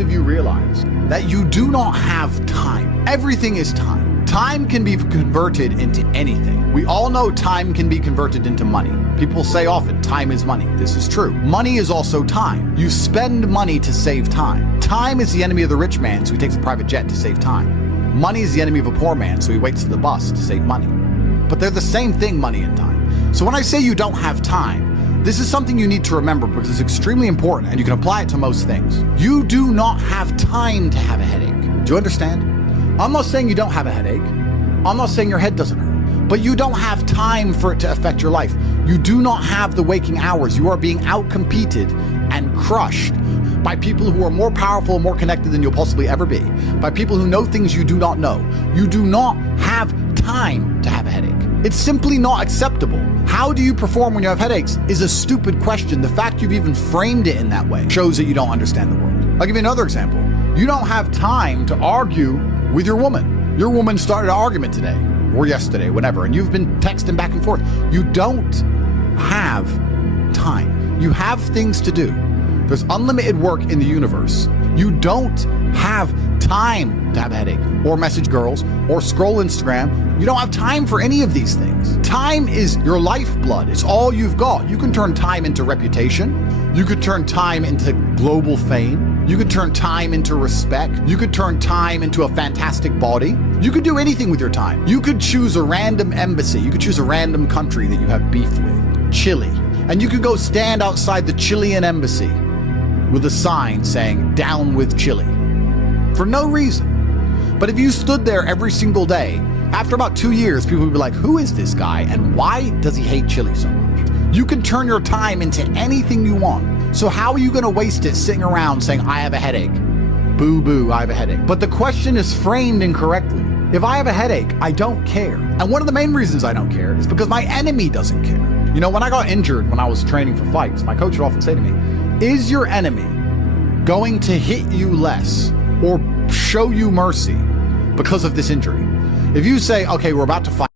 most of you realize that you do not have time. Everything is time. Time can be converted into anything. We all know time can be converted into money. People say often, time is money. This is true. Money is also time. You spend money to save time. Time is the enemy of the rich man, so he takes a private jet to save time. Money is the enemy of a poor man, so he waits for the bus to save money. But they're the same thing, money and time. So when I say you don't have time, this is something you need to remember because it's extremely important and you can apply it to most things. You do not have time to have a headache. Do you understand? I'm not saying you don't have a headache. I'm not saying your head doesn't hurt. But you don't have time for it to affect your life. You do not have the waking hours. You are being outcompeted and crushed by people who are more powerful and more connected than you'll possibly ever be. By people who know things you do not know. You do not have time to have a headache. It's simply not acceptable. How do you perform when you have headaches is a stupid question. The fact you've even framed it in that way shows that you don't understand the world. I'll give you another example. You don't have time to argue with your woman. Your woman started an argument today or yesterday, whenever, and you've been texting back and forth. You don't have time. You have things to do. There's unlimited work in the universe. You don't have time to have a headache or message girls or scroll Instagram. You don't have time for any of these things. Time is your lifeblood. It's all you've got. You can turn time into reputation. You could turn time into global fame. You could turn time into respect. You could turn time into a fantastic body. You could do anything with your time. You could choose a random embassy. You could choose a random country that you have beef with, Chile. And you could go stand outside the Chilean embassy with a sign saying, "Down with Chile," for no reason. But if you stood there every single day, after about 2 years, people would be like, who is this guy and why does he hate Chile so much? You can turn your time into anything you want. So how are you going to waste it sitting around saying, I have a headache? Boo boo, I have a headache. But the question is framed incorrectly. If I have a headache, I don't care. And one of the main reasons I don't care is because my enemy doesn't care. You know, when I got injured when I was training for fights, my coach would often say to me, is your enemy going to hit you less or show you mercy because of this injury? If you say, okay, we're about to fight,